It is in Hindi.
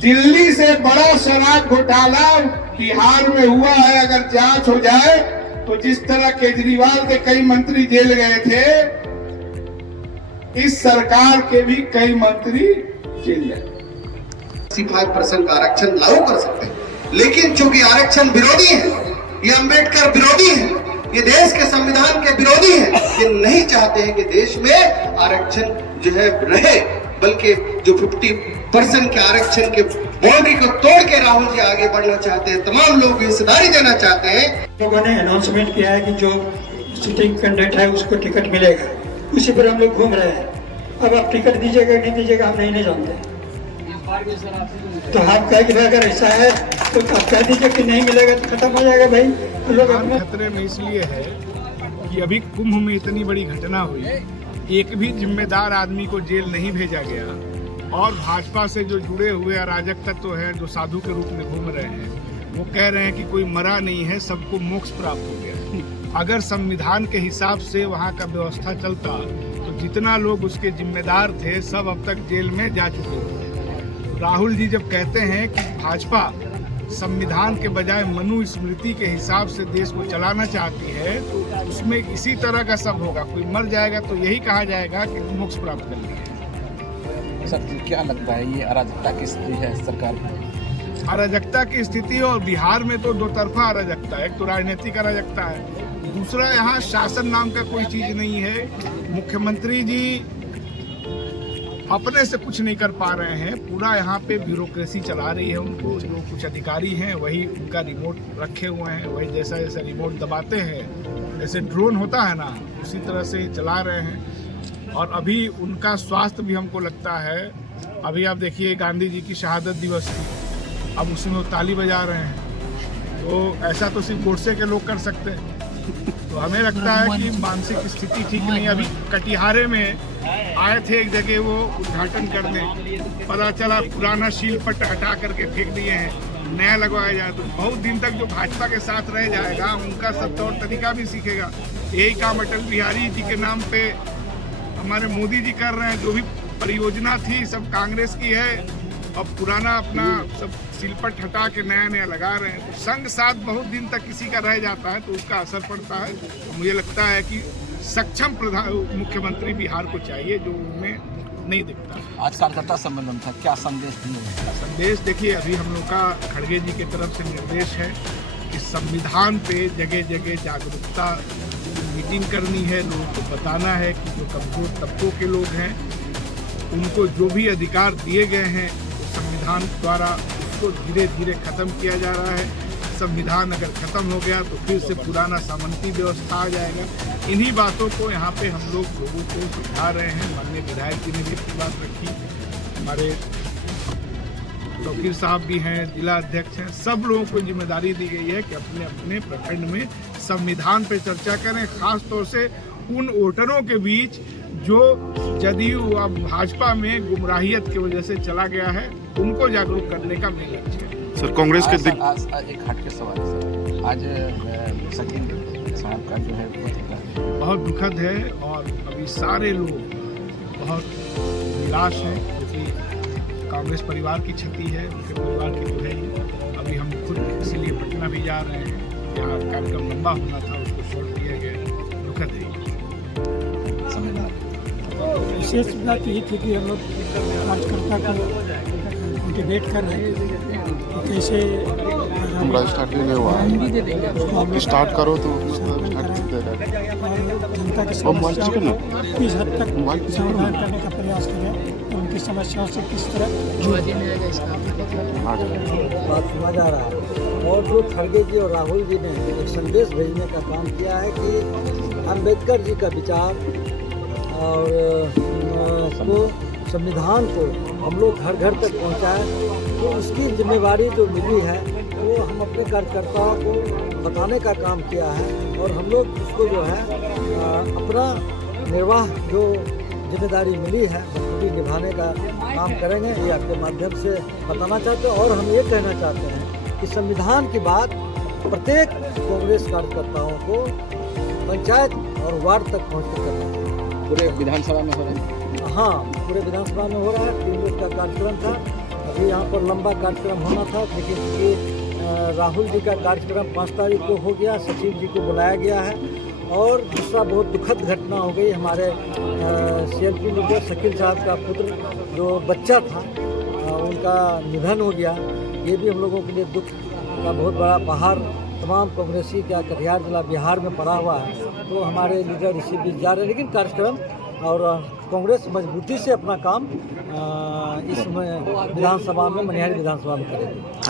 दिल्ली से बड़ा शराब घोटाला बिहार में हुआ है। अगर जांच हो जाए तो जिस तरह केजरीवाल के कई मंत्री जेल गए थे, इस सरकार के भी कई मंत्री जेल गए। 65% का आरक्षण लागू कर सकते हैं, लेकिन चूंकि आरक्षण विरोधी है, ये अंबेडकर विरोधी है, ये देश के संविधान के विरोधी है, ये नहीं चाहते हैं कि देश में आरक्षण जो है रहे, बल्कि जो 50% के आरक्षण के बाउंड्री को तोड़ के राहुल जी आगे बढ़ना चाहते हैं। तमाम लोग हिस्सेदारी देना चाहते हैं। लोगों ने अनाउंसमेंट किया है कि जो सिटिंग कैंडिडेट है उसको टिकट मिलेगा, उसी पर हम लोग घूम रहे हैं। अब आप टिकट दीजिएगा नहीं दीजिएगा हम नहीं जानते। तो आप कह कि अगर ऐसा है तो आप कह दीजिए कि नहीं मिलेगा तो खत्म हो जाएगा भाई। तो लोग अपने खतरे में इसलिए है कि अभी कुंभ में इतनी बड़ी घटना हुई, एक भी जिम्मेदार आदमी को जेल नहीं भेजा गया, और भाजपा से जो जुड़े हुए अराजक तत्व हैं जो साधु के रूप में घूम रहे हैं, वो कह रहे हैं कि कोई मरा नहीं है, सबको मोक्ष प्राप्त हो गया। अगर संविधान के हिसाब से वहाँ का व्यवस्था चलता तो जितना लोग उसके जिम्मेदार थे सब अब तक जेल में जा चुके होते। राहुल जी जब कहते हैं कि भाजपा संविधान के बजाय मनुस्मृति के हिसाब से देश को चलाना चाहती है, तो उसमें इसी तरह का सब होगा। कोई मर जाएगा तो यही कहा जाएगा कि मोक्ष प्राप्त कर लिया। सर क्या लगता है ये अराजकता की स्थिति है सरकार में? अराजकता की स्थिति, और बिहार में तो दो तरफा अराजकता है। एक तो राजनीतिक अराजकता है, दूसरा यहाँ शासन नाम का कोई चीज नहीं है। मुख्यमंत्री जी अपने से कुछ नहीं कर पा रहे हैं, पूरा यहाँ पे ब्यूरोक्रेसी चला रही है उनको। जो कुछ अधिकारी हैं वही उनका रिमोट रखे हुए हैं, वही जैसा जैसा रिमोट दबाते हैं, जैसे ड्रोन होता है ना, उसी तरह से चला रहे हैं। और अभी उनका स्वास्थ्य भी हमको लगता है, अभी आप देखिए गांधी जी की शहादत दिवस थी, अब उसमें वो ताली बजा रहे हैं, तो ऐसा तो सिर्फ गोडसे के लोग कर सकते हैं। तो हमें लगता है कि मानसिक स्थिति ठीक नहीं। अभी कटिहारे में आए थे एक जगह वो उद्घाटन करने, पता चला पुराना शील पट हटा करके फेंक दिए हैं, नया लगवाया जाए। तो बहुत दिन तक जो भाजपा के साथ रह जाएगा उनका सब तौर तरीका भी सीखेगा। यही काम अटल बिहारी जी के नाम पे हमारे मोदी जी कर रहे हैं। जो भी परियोजना थी सब कांग्रेस की है, अब पुराना अपना सब सिलपट हटा के नया नया लगा रहे हैं। तो संग साथ बहुत दिन तक किसी का रह जाता है तो उसका असर पड़ता है। तो मुझे लगता है कि सक्षम मुख्यमंत्री बिहार को चाहिए, जो उनमें नहीं दिखता। आज कार्यकर्ता सम्मेलन था, क्या संदेश दिए? संदेश देखिए, अभी हम लोग का खड़गे जी की तरफ से निर्देश है कि संविधान पे जगह जगह जागरूकता मीटिंग करनी है, लोगों को बताना है कि जो कमजोर तबकों के लोग हैं उनको जो भी अधिकार दिए गए हैं संविधान द्वारा उसको धीरे धीरे खत्म किया जा रहा है। संविधान अगर खत्म हो गया तो फिर से पुराना सामंती व्यवस्था आ जाएगा। इन्हीं बातों को यहाँ पे हम लोग लोगों को समझा रहे हैं। माननीय विधायक जी ने भी इसकी बात रखी, हमारे तौकीर साहब भी हैं, जिला अध्यक्ष हैं, सब लोगों को जिम्मेदारी दी गई है कि अपने अपने प्रखंड में संविधान पे चर्चा करें। खास तौर से उन वोटरों के बीच जो जदयू अब भाजपा में गुमराहियत की वजह से चला गया है, उनको जागरूक करने का मेरा लक्ष्य है। सर कांग्रेस के आज एक हटके सवाल सर, आज शकील साहब का जो है बहुत दुखद है, और अभी सारे लोग बहुत निराश हैं क्योंकि कांग्रेस परिवार की क्षति है, उनके परिवार की तो है ही। अभी हम खुद इसीलिए पटना भी जा रहे हैं, जहाँ कार्यक्रम लंबा होना था उसको छोड़ दिया गया। दुखद है। विशेष बात ये थी कि हम लोग कार्यकर्ता को डिबेट कर रहे हैं कैसे हमारा स्टार्ट नहीं हुआ, स्टार्ट करो तो स्टार्ट दे रहा है। जनता की समस्याओं को किस हद तक समाधान करने का प्रयास करें, उनकी समस्याओं से किस तरह बात सुना जा रहा है। और जो खड़गे जी और राहुल जी ने एक संदेश भेजने का काम किया है कि अम्बेडकर जी का विचार और वो संविधान को हम लोग घर घर तक पहुंचाएं। तो उसकी जिम्मेवारी जो मिली है वो हम अपने कार्यकर्ताओं को बताने का काम किया है, और हम लोग उसको जो है अपना निर्वाह जो जिम्मेदारी मिली है बखूबी निभाने का काम करेंगे। ये आपके माध्यम से बताना चाहते हैं। और हम ये कहना चाहते हैं कि संविधान की बात प्रत्येक कांग्रेस कार्यकर्ताओं को पंचायत और वार्ड तक पहुँच कर करना चाहिए। पूरे विधानसभा में हो रहा है? हाँ, पूरे विधानसभा में हो रहा है। 3 रोज का कार्यक्रम था, कि यहाँ पर लंबा कार्यक्रम होना था, लेकिन चूँकि राहुल जी का कार्यक्रम 5 तारीख को हो गया, सचिव जी को बुलाया गया है। और दूसरा बहुत दुखद घटना हो गई, हमारे CLP लीडर शकील साहब का पुत्र जो बच्चा था उनका निधन हो गया। ये भी हम लोगों के लिए दुख का बहुत बड़ा पहाड़ तमाम कांग्रेसी का कटिहार जिला बिहार में पड़ा हुआ है। तो हमारे लीडर इसी बीच जा रहे हैं, लेकिन कार्यक्रम और कांग्रेस मजबूती से अपना काम इस विधानसभा में, मनिहारी विधानसभा में करेगी।